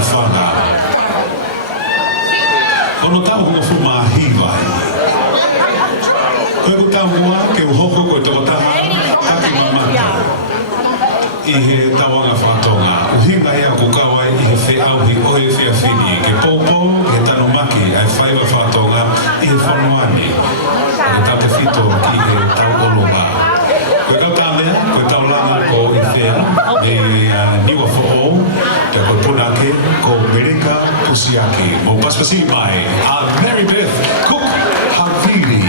whanga. Kono tau hunga fuma hiwa. Koe ko tau mua ke uhoko koe te otaha haki mamata. I he tawanga whatonga. Uhinga hea ko kawai i he whiauhi o he whiawhini. Ke popo, he tanomaki, ai whaiwa whatonga i he whanuani. Ke tate whito ki he tau olonga. Koe kau tāmea, koe tau langa ko i whea, me niwa who'o, te koe punake ko Mereka Pusiaki. Mo paspasi mai, a Mary Beth Cook Havili.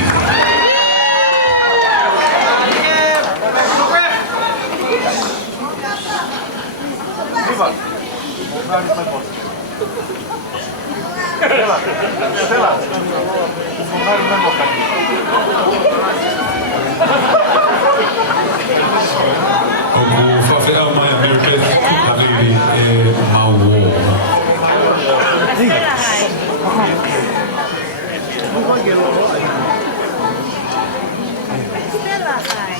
Oku whawhea mai a Mary Beth Cook Havili e Mauo. Stella hai. Stella hai.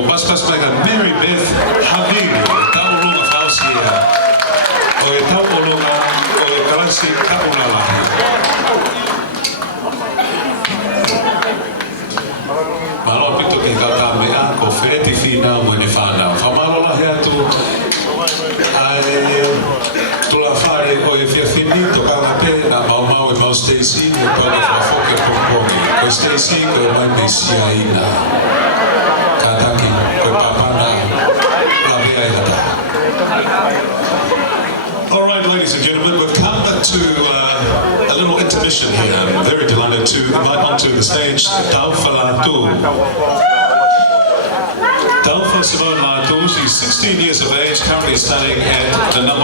O bas mega Mary Beth Habibi, taulunga fausia. O e taulunga o e kalansi taulalahi. Malo pito ki kata me ako fereti fina mo ne fana. Famalo la heatu ai tula fare o e fia finito kana pena mau e mau Stacy e poi fa foche pomponi. Ko Stacy ko mai mesia ina. Kataki ko papana la via ida. All right, ladies and gentlemen, we've come to a little intermission here. I'm very delighted to invite onto the stage Taufa Latu. Taufa Simone Latu, she's 16 years of age, currently studying at the